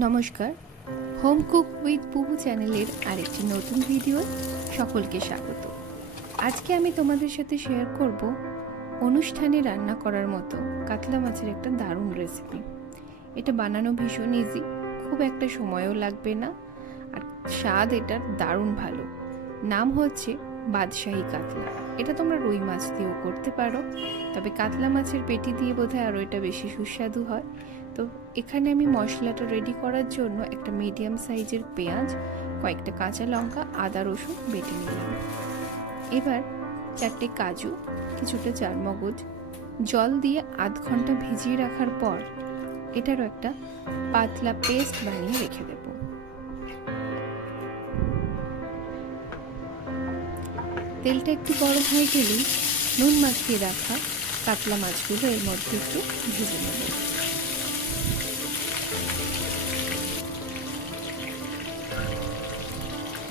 নমস্কার, home cook with পুহু চ্যানেলের আরেকটি নতুন ভিডিও সকলকে স্বাগত। আজকে আমি তোমাদের সাথে শেয়ার করব অনুষ্ঠানে রান্না করার মতো কাতলা মাছের একটা দারুণ রেসিপি। এটা বানানো ভীষণ ইজি, খুব একটা সময়ও লাগবে না, আর স্বাদ এটার দারুণ ভালো। নাম হচ্ছে বাদশাহী কাতলা। এটা তোমরা রুই মাছ দিয়েও করতে পারো, তবে কাতলা মাছের পেটি দিয়ে বোধহয় আরও এটা বেশি সুস্বাদু হয়। তো এখানে আমি মশলাটা রেডি করার জন্য একটা মিডিয়াম সাইজের পেঁয়াজ, কয়েকটা কাঁচা লঙ্কা, আদা রসুন বেটে নিলাম। এবার 4টে কাজু, কিছুটা চারমগজ জল দিয়ে আধ ঘন্টা ভিজিয়ে রাখার পর এটারও একটা পাতলা পেস্ট বানিয়ে রেখে দেব। তেলটা একটু গরম হয়ে গেলেই নুন মাখিয়ে রাখা কাতলা মাছগুলো এর মধ্যে একটু ভেজে নেব।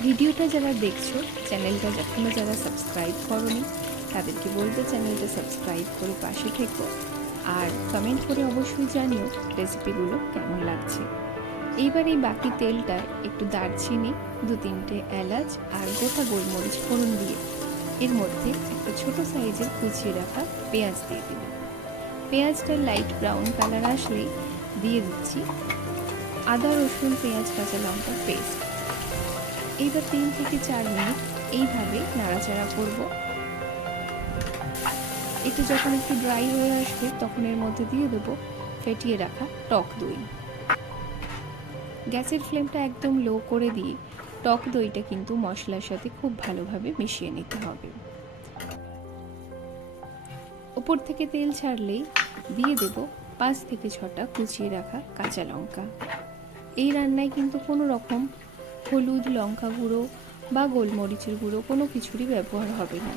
ভিডিওটা যারা দেখছো, চ্যানেলটা এখনো যারা সাবস্ক্রাইব করোনি তাদেরকে বলতে চ্যানেলটা সাবস্ক্রাইব করে পাশে থেকো, আর কমেন্ট করে অবশ্যই জানিও রেসিপিগুলো কেমন লাগছে। এইবার এই বাকি তেলটায় একটু দারচিনি, 2-3টে এলাচ আর গোটা গোলমরিচ ফোড়ন দিয়ে এর মধ্যে একটা ছোট সাইজের কুচিয়ে রাখা পেঁয়াজ দিয়ে দেব। পেঁয়াজটা লাইট ব্রাউন কালার আসলেই দিয়ে দিচ্ছি আদা রসুন পেঁয়াজ কাঁচা লঙ্কা পেস্ট। এইবার 3 থেকে 4 মিনিট এইভাবে নাড়াচাড়া করব। এটা যখন একটু ড্রাই হয়ে আসবে তখন এর মধ্যে দিয়ে দেবো ফেটিয়ে রাখা টক দই। গ্যাসের ফ্লেমটা একদম লো করে দিয়ে টক দইটা কিন্তু মশলার সাথে খুব ভালোভাবে মিশিয়ে নিতে হবে। উপর থেকে তেল ছাড়লেই দিয়ে দেব 5 থেকে 6টা কুচিয়ে রাখা কাঁচা লঙ্কা। এই রান্নায় কিন্তু কোনো রকম হলুদ, লঙ্কা গুঁড়ো বা গোলমরিচের গুঁড়ো কোনো কিছুরই ব্যবহার হবে না,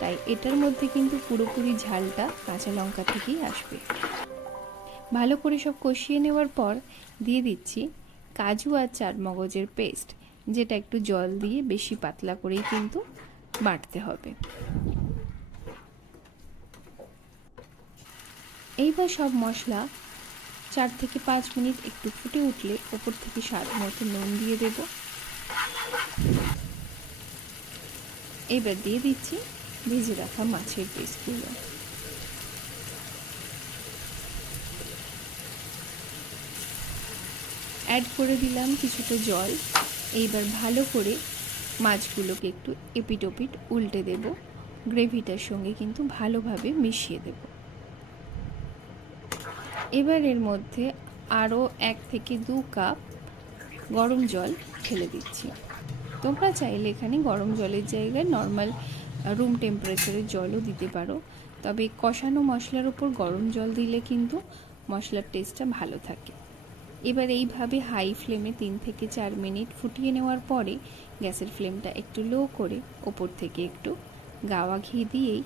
তাই এটার মধ্যে কিন্তু পুরোপুরি ঝালটা কাঁচা লঙ্কা থেকেই আসবে। ভালো করে সব কষিয়ে নেওয়ার পর দিয়ে দিচ্ছি কাজু আর চারমগজের পেস্ট, যেটা একটু জল দিয়ে বেশি পাতলা করেই কিন্তু বাটতে হবে। এইবার সব মশলা 4 থেকে 5 মিনিট একটু ফুটে উঠলে ওপর থেকে স্বাদ মতো নুন দিয়ে দেব। এবার দিয়ে দিচ্ছি ভেজে রাখা মাছের পিসগুলো। অ্যাড করে দিলাম কিছুটা জল। এইবার ভালো করে মাছগুলোকে একটু এপিট ওপিট উল্টে দেব, গ্রেভিটার সঙ্গে কিন্তু ভালোভাবে মিশিয়ে দেব। এবার এর মধ্যে আরও 1 থেকে 2 কাপ গরম জল ঢেলে দিচ্ছি। তোমরা চাইলে এখানে গরম জলের জায়গায় নর্মাল রুম টেম্পারেচারের জলও দিতে পারো, তবে কষানো মশলার উপর গরম জল দিলে কিন্তু মশলার টেস্টটা ভালো থাকে। এবার এইভাবে হাই ফ্লেমে 3 থেকে 4 মিনিট ফুটিয়ে নেওয়ার পরে গ্যাসের ফ্লেমটা একটু লো করে ওপর থেকে একটু গাওয়া ঘি দিয়েই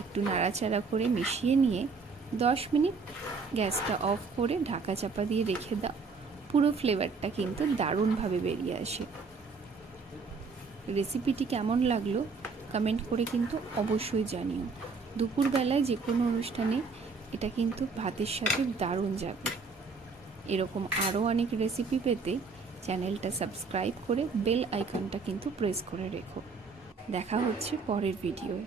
একটু নাড়াচাড়া করে মিশিয়ে নিয়ে 10 মিনিট গ্যাসটা অফ করে ঢাকা চাপা দিয়ে রেখে দাও। পুরো ফ্লেভারটা কিন্তু দারুণভাবে বেরিয়ে আসে। রেসিপিটি কেমন লাগলো কমেন্ট করে কিন্তু অবশ্যই জানিও। দুপুরবেলায় যে কোনো অনুষ্ঠানে এটা কিন্তু ভাতের সাথে দারুণ যাবে। এরকম আরও অনেক রেসিপি পেতে চ্যানেলটা সাবস্ক্রাইব করে বেল আইকনটা কিন্তু প্রেস করে রেখো। দেখা হচ্ছে পরের ভিডিওয়।